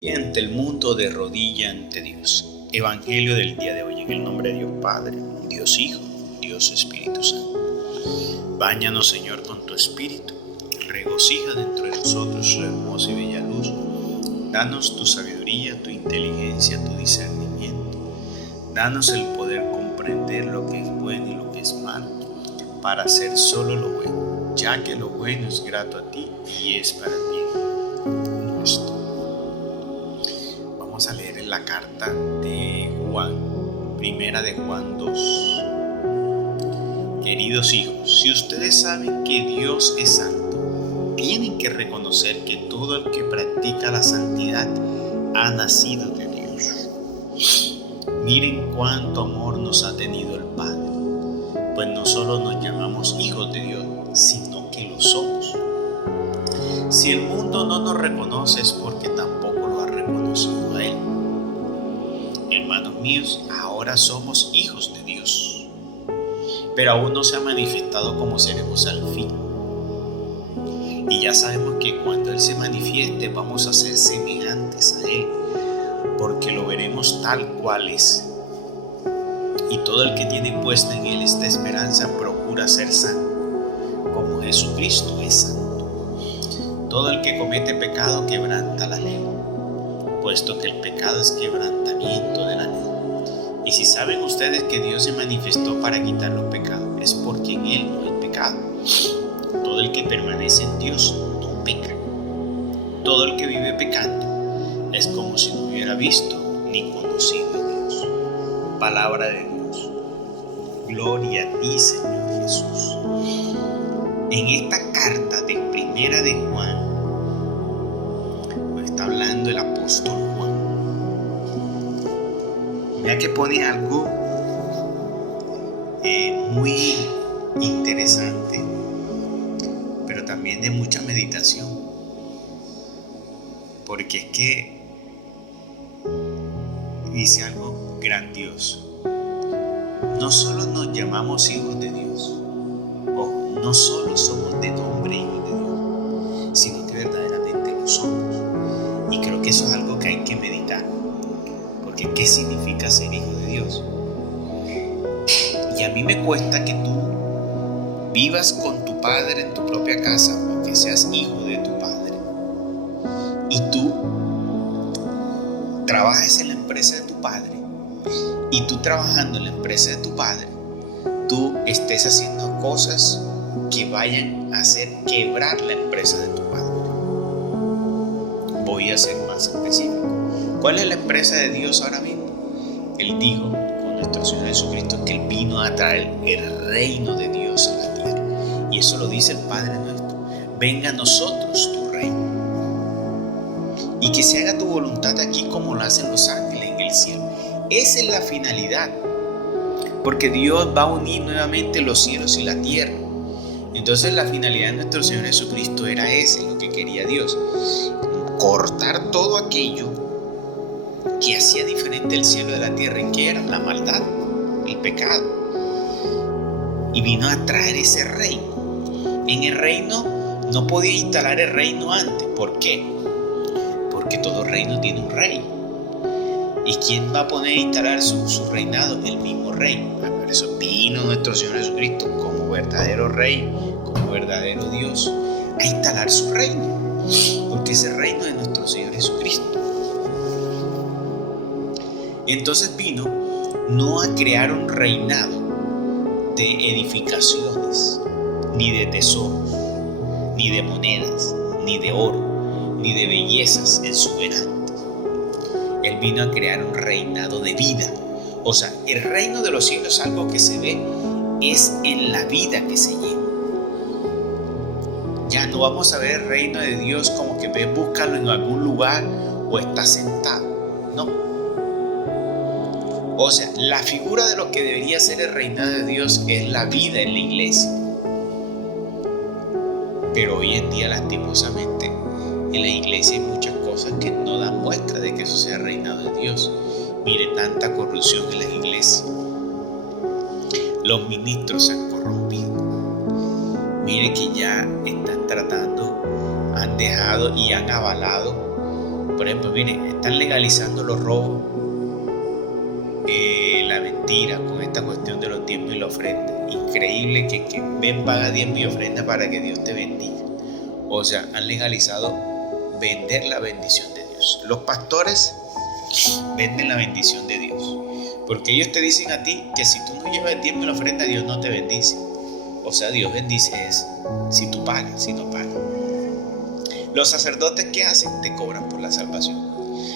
Y ante el mundo de rodilla ante Dios. Evangelio del día de hoy en el nombre de Dios Padre, Dios Hijo, Dios Espíritu Santo. Báñanos, Señor, con tu Espíritu. Regocija dentro de nosotros su hermosa y bella luz. Danos tu sabiduría, tu inteligencia, tu discernimiento. Danos el poder comprender lo que es bueno y lo que es malo, para hacer solo lo bueno, ya que lo bueno es grato a ti y es para el bien nuestro. Vamos a leer en la carta de Juan, primera de Juan 2. Queridos hijos, si ustedes saben que Dios es santo, tienen que reconocer que todo el que practica la santidad ha nacido de Dios. Miren cuánto amor nos ha tenido el Padre, pues no solo nos llamamos hijos de Dios, sino que lo somos. Si el mundo no nos reconoce es porque tampoco lo ha reconocido a Él. Hermanos míos, ahora somos hijos de Dios, pero aún no se ha manifestado cómo seremos al fin. Y ya sabemos que cuando Él se manifieste vamos a ser semejantes a Él, porque lo veremos tal cual es. Y todo el que tiene puesta en Él esta esperanza procura ser santo, como Jesucristo es santo. Todo el que comete pecado quebranta la ley, puesto que el pecado es quebrantamiento de la ley. Y si saben ustedes que Dios se manifestó para quitar los pecados, es porque en Él no hay pecado. Todo el que permanece en Dios no peca. Todo el que vive pecando es como si no hubiera visto ni conocido a Dios. Palabra de Dios. Gloria a ti, Señor Jesús. En esta carta de primera de Juan, nos está hablando el apóstol Juan. Ya que pone algo muy interesante, pero también de mucha meditación, porque es que dice algo grandioso. No solo nos llamamos hijos de Dios, o no solo somos de nombre hijos de Dios, sino que verdaderamente lo somos. Y creo que eso es algo que hay que meditar, porque ¿qué significa ser hijo de Dios? Y a mí me cuesta que tú vivas con tu padre en tu propia casa, o que seas hijo de tu padre, y tú trabajes en la empresa de tu padre, y tú trabajando en la empresa de tu padre, tú estés haciendo cosas que vayan a hacer quebrar la empresa de tu padre. Voy a ser más específico. ¿Cuál es la empresa de Dios ahora mismo? Él dijo con nuestro Señor Jesucristo que Él vino a traer el reino de Dios a la tierra. Y eso lo dice el Padre nuestro. Venga a nosotros tu reino. Y que se haga tu voluntad aquí como lo hacen los ángeles en el cielo. Esa es la finalidad. Porque Dios va a unir nuevamente los cielos y la tierra. Entonces la finalidad de nuestro Señor Jesucristo era ese, lo que quería Dios. Cortar todo aquello que hacía diferente el cielo de la tierra, en que era la maldad, el pecado. Y vino a traer ese reino. En el reino no podía instalar el reino antes. ¿Por qué? Porque todo reino tiene un rey. ¿Y quién va a poner a instalar su reinado? El mismo rey. Por eso vino nuestro Señor Jesucristo como verdadero rey, como verdadero Dios, a instalar su reino. Porque ese reino es nuestro Señor Jesucristo. Y entonces vino no a crear un reinado de edificaciones, ni de tesoros, ni de monedas, ni de oro, ni de bellezas exuberantes. Él vino a crear un reinado de vida. O sea, el reino de los cielos es algo que se ve, es en la vida que se lleva. Ya no vamos a ver el reino de Dios como que ves, búscalo en algún lugar o está sentado. No. O sea, la figura de lo que debería ser el reinado de Dios es la vida en la iglesia. Pero hoy en día, lastimosamente, en la iglesia hay muchas cosas que no dan muestra de que eso sea el reinado de Dios. Mire, tanta corrupción en las iglesias. Los ministros se han corrompido. Mire que ya están tratando, han dejado y han avalado Por ejemplo, miren, están legalizando los robos, la mentira con esta cuestión de los diezmos y la ofrenda. Increíble que ven, paga diezmos y ofrenda para que Dios te bendiga. O sea, han legalizado vender la bendición de Dios. Los pastores venden la bendición de Dios, porque ellos te dicen a ti que si tú no llevas el diezmo y la ofrenda, Dios no te bendice. O sea, Dios bendice es si tú pagas, si no pagas. Los sacerdotes, ¿qué hacen? Te cobran por la salvación.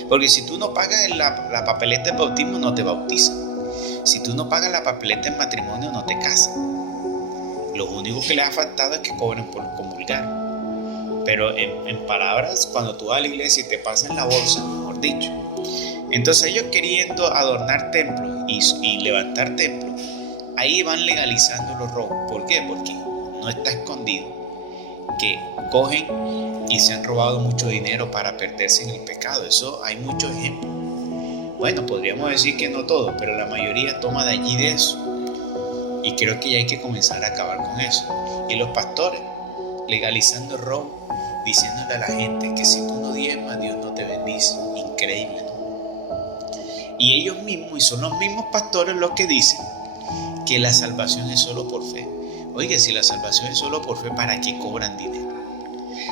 Porque si tú no pagas la papeleta de bautismo, no te bautizan. Si tú no pagas la papeleta de matrimonio, no te casan. Lo único que les ha faltado es que cobren por comulgar. Pero en palabras, cuando tú vas a la iglesia y te pasan la bolsa, mejor dicho. Entonces ellos queriendo adornar templos y levantar templos, ahí van legalizando los robos. ¿Por qué? Porque no está escondido que cogen y se han robado mucho dinero para perderse en el pecado. Eso hay muchos ejemplos. Bueno, podríamos decir que no todo, pero la mayoría toma de allí de eso. Y creo que ya hay que comenzar a acabar con eso. Y los pastores legalizando el robo, diciéndole a la gente que si tú no diezmas, Dios no te bendice. Increíble, ¿no? Y ellos mismos, y son los mismos pastores los que dicen que la salvación es solo por fe. Oiga, si la salvación es solo por fe, ¿para qué cobran dinero?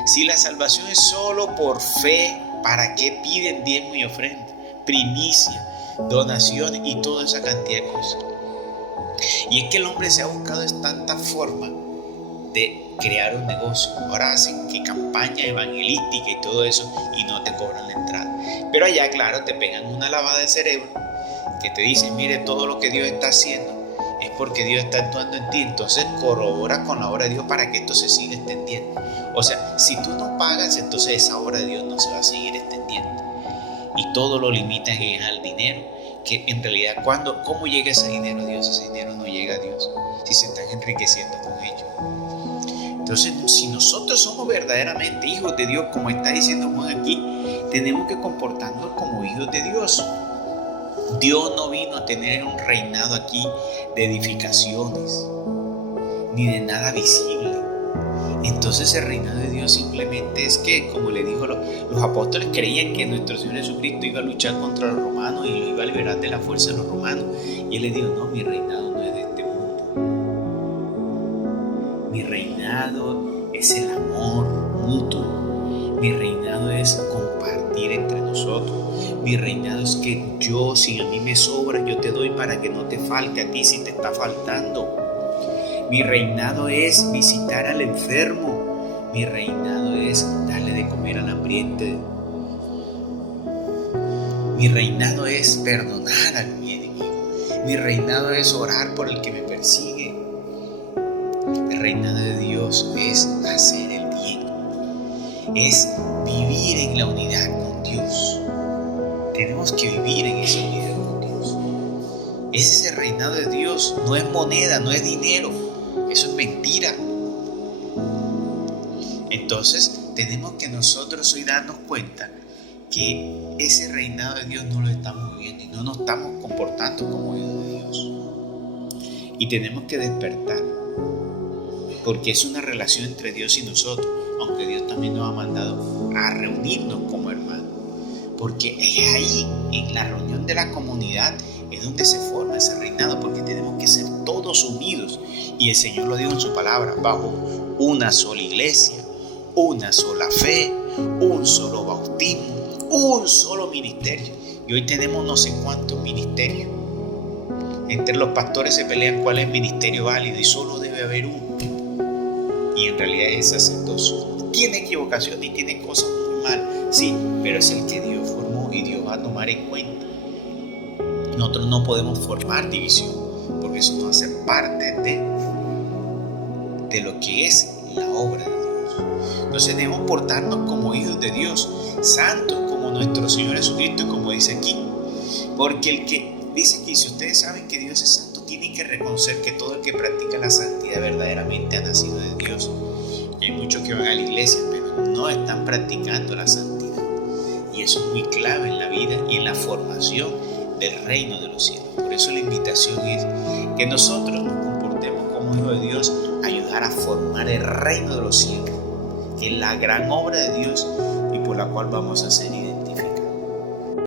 Si la salvación es solo por fe, ¿para qué piden diezmo y ofrenda, primicia, donación y toda esa cantidad de cosas? Y es que el hombre se ha buscado tanta forma de crear un negocio. Ahora hacen que campaña evangelística y todo eso y no te cobran la entrada. Pero allá, claro, te pegan una lavada de cerebro que te dicen, mire, todo lo que Dios está haciendo es porque Dios está actuando en ti. Entonces corrobora con la obra de Dios para que esto se siga extendiendo. O sea, si tú no pagas, entonces esa obra de Dios no se va a seguir extendiendo. Y todo lo limitan al dinero, que en realidad, ¿cómo llega ese dinero a Dios? Ese dinero no llega a Dios si se están enriqueciendo con ello. Entonces, si nosotros somos verdaderamente hijos de Dios, como está diciendo Juan aquí, tenemos que comportarnos como hijos de Dios. Dios no vino a tener un reinado aquí de edificaciones, ni de nada visible. Entonces el reinado de Dios simplemente es que, como le dijo los apóstoles, creían que nuestro Señor Jesucristo iba a luchar contra los romanos y lo iba a liberar de la fuerza de los romanos. Y Él le dijo, no, mi reinado no es de este mundo. Mi reinado es el amor mutuo. Mi reinado es compartir entre nosotros. Mi reinado es que yo, si a mí me sobra, yo te doy para que no te falte a ti si te está faltando. Mi reinado es visitar al enfermo. Mi reinado es darle de comer al hambriente. Mi reinado es perdonar a mi enemigo. Mi reinado es orar por el que me persigue. El reinado de Dios es hacer el bien. Es vivir en la unidad con Dios. Tenemos que vivir en esa unidad con Dios. Ese es el reinado de Dios. No es moneda, no es dinero. Eso es mentira. Entonces tenemos que nosotros hoy darnos cuenta que ese reinado de Dios no lo estamos viviendo y no nos estamos comportando como hijos de Dios. Y tenemos que despertar, porque es una relación entre Dios y nosotros, aunque Dios también nos ha mandado a reunirnos como hermanos, porque es ahí, en la reunión de la comunidad, es donde se forma ese reinado, porque tenemos que ser todos unidos. Y el Señor lo dijo en su palabra, bajo una sola iglesia, una sola fe, un solo bautismo, un solo ministerio. Y hoy tenemos no sé cuántos ministerios. Entre los pastores se pelean cuál es el ministerio válido y solo debe haber uno. Y en realidad es el sacerdocio. Tiene equivocación y tiene cosas muy mal, sí, pero es el que Dios formó y Dios va a tomar en cuenta. Nosotros no podemos formar división, porque eso no hace parte de lo que es la obra de Dios. Entonces debemos portarnos como hijos de Dios, santos como nuestro Señor Jesucristo, como dice aquí. Porque el que dice aquí, si ustedes saben que Dios es santo, tienen que reconocer que todo el que practica la santidad verdaderamente ha nacido de Dios. Y hay muchos que van a la iglesia, pero no están practicando la santidad. Y eso es muy clave en la vida y en la formación del reino de los cielos. Por eso la invitación es que nosotros nos comportemos como hijos de Dios, ayudar a formar el reino de los cielos, que es la gran obra de Dios y por la cual vamos a ser identificados.